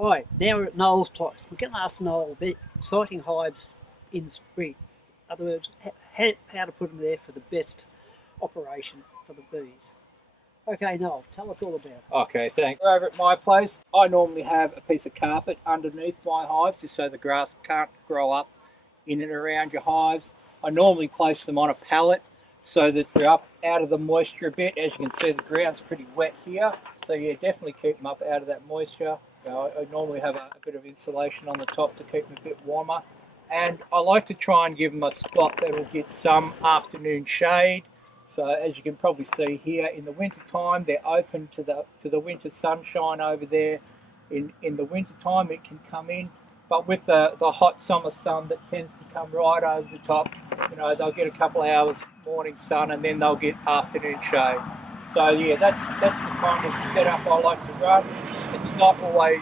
Hi, now we're at Noel's place. We're going to ask Noel about siting hives in spring. In other words, how to put them there for the best operation for the bees. Okay, Noel, tell us all about it. Okay, thanks. Over at my place, I normally have a piece of carpet underneath my hives just so the grass can't grow up in and around your hives. I normally place them on a pallet so that they're up out of the moisture a bit. As you can see, the ground's pretty wet here, so yeah, definitely keep them up out of that moisture. I normally have a bit of insulation on the top to keep them a bit warmer. And I like to try and give them a spot that will get some afternoon shade. So as you can probably see here, in the winter time, they're open to the winter sunshine over there. In the winter time, it can come in, but with the hot summer sun that tends to come right over the top, they'll get a couple of hours morning sun and then they'll get afternoon shade. So yeah, that's the kind of setup I like to run. It's not always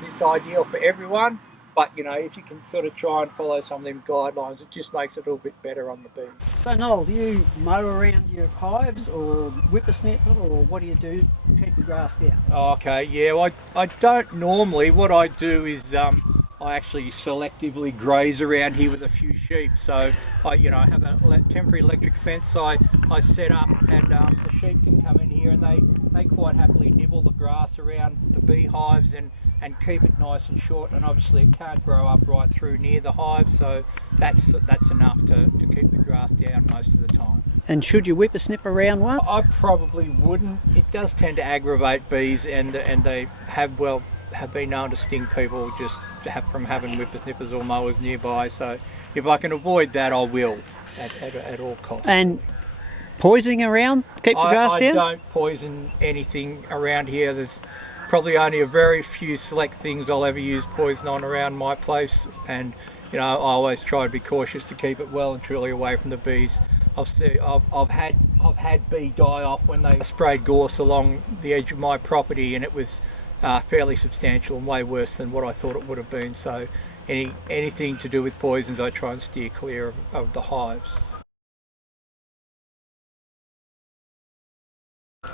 this ideal for everyone, but if you can sort of try and follow some of them guidelines, it just makes it a little bit better on the bees. So, Noel, do you mow around your hives or whippersnip it, or what do you do to keep the grass down? Okay, yeah, well, I don't normally. What I do is I actually selectively graze around here with a few sheep. So I have a temporary electric fence I set up, and the sheep can come in here and they quite happily nibble the grass around the beehives and keep it nice and short. And obviously it can't grow up right through near the hive, so that's enough to keep the grass down most of the time. And should you whippersnip around one? I probably wouldn't. It does tend to aggravate bees, and they have been known to sting people just from having whippersnippers or mowers nearby. So if I can avoid that, I will at all costs. And poisoning around, keep the grass down? I don't poison anything around here. There's probably only a very few select things I'll ever use poison on around my place, and I always try to be cautious to keep it well and truly away from the bees. I've had bee die off when they sprayed gorse along the edge of my property, and it was fairly substantial and way worse than what I thought it would have been. So anything to do with poisons, I try and steer clear of the hives.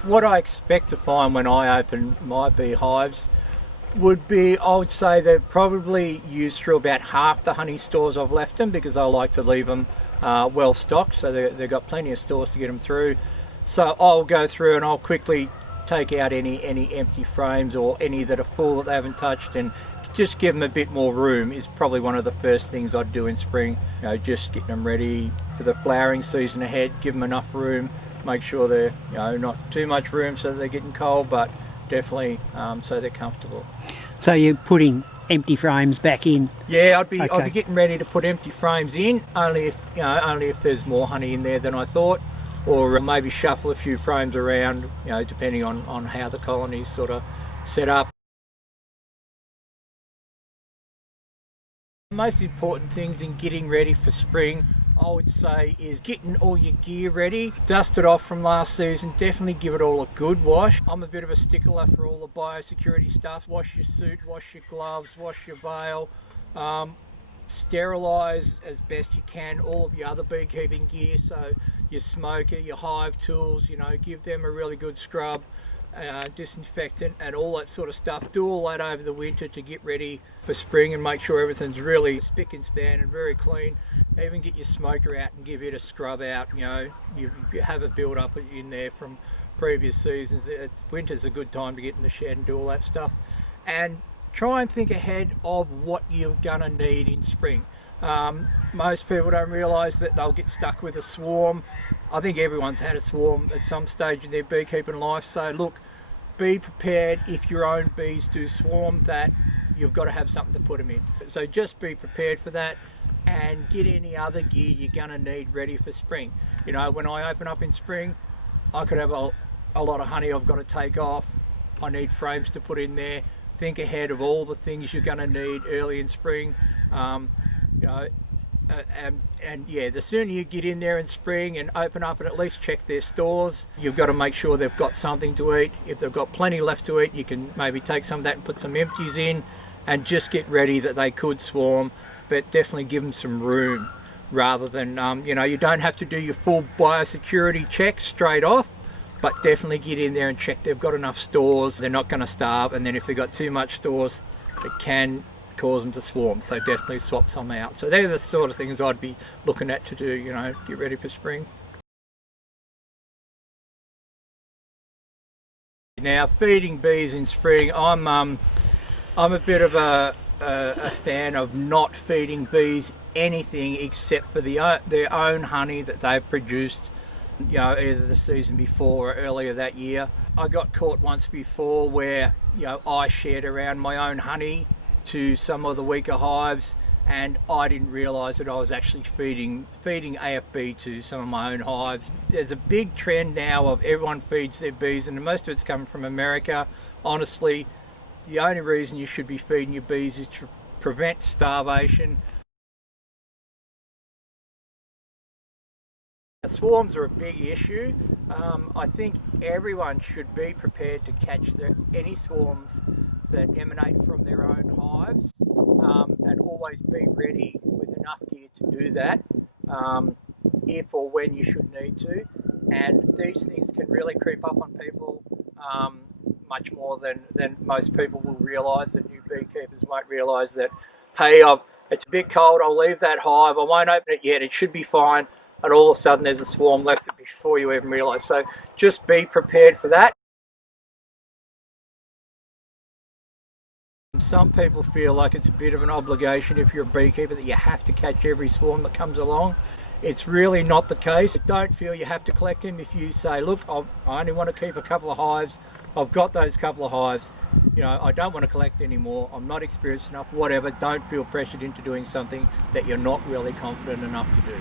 What I expect to find when I open my beehives would be, I would say they're probably used through about half the honey stores I've left them, because I like to leave them well stocked, so they've got plenty of stores to get them through. So I'll go through and I'll quickly take out any empty frames or any that are full that they haven't touched, and just give them a bit more room is probably one of the first things I'd do in spring. Just getting them ready for the flowering season ahead, give them enough room, make sure they're not too much room so that they're getting cold, but definitely so they're comfortable. So you're putting empty frames back in? Yeah, I'd be getting ready to put empty frames in, only if there's more honey in there than I thought, or maybe shuffle a few frames around, depending on how the colony's sort of set up. The most important things in getting ready for spring, I would say, is getting all your gear ready. Dust it off from last season, definitely give it all a good wash. I'm a bit of a stickler for all the biosecurity stuff. Wash your suit, wash your gloves, wash your veil. Sterilise as best you can all of your other beekeeping gear, so your smoker, your hive tools, give them a really good scrub, disinfectant and all that sort of stuff. Do all that over the winter to get ready for spring and make sure everything's really spick and span and very clean. Even get your smoker out and give it a scrub out. You have a build up in there from previous seasons. Winter's a good time to get in the shed and do all that stuff, and try and think ahead of what you're gonna need in spring. Most people don't realise that they'll get stuck with a swarm. I think everyone's had a swarm at some stage in their beekeeping life, so look, be prepared if your own bees do swarm, that you've got to have something to put them in. So just be prepared for that, and get any other gear you're gonna need ready for spring. When I open up in spring, I could have a lot of honey I've got to take off. I need frames to put in there. Think ahead of all the things you're going to need early in spring. Yeah, the sooner you get in there in spring and open up and at least check their stores, you've got to make sure they've got something to eat. If they've got plenty left to eat, you can maybe take some of that and put some empties in, and just get ready that they could swarm, but definitely give them some room, rather than, you don't have to do your full biosecurity check straight off, but definitely get in there and check they've got enough stores, they're not going to starve, and then if they've got too much stores, it can cause them to swarm, so definitely swap some out. So they're the sort of things I'd be looking at to do, you know, get ready for spring. Now, feeding bees in spring, I'm a bit of a fan of not feeding bees anything except for their own honey that they've produced, you know, either the season before or earlier that year. I got caught once before where, you know, I shared around my own honey to some of the weaker hives, and I didn't realise that I was actually feeding AFB to some of my own hives. There's a big trend now of everyone feeds their bees, and most of it's coming from America. Honestly, the only reason you should be feeding your bees is to prevent starvation. Swarms are a big issue. I think everyone should be prepared to catch any swarms that emanate from their own hives, and always be ready with enough gear to do that if or when you should need to. And these things can really creep up on people much more than most people will realise. That new beekeepers won't realise that, hey, it's a bit cold, I'll leave that hive, I won't open it yet, it should be fine, and all of a sudden there's a swarm left before you even realise. So just be prepared for that. Some people feel like it's a bit of an obligation if you're a beekeeper that you have to catch every swarm that comes along. It's really not the case. Don't feel you have to collect them. If you say, look, I only want to keep a couple of hives, I've got those couple of hives, you know, I don't want to collect anymore, I'm not experienced enough, whatever, don't feel pressured into doing something that you're not really confident enough to do.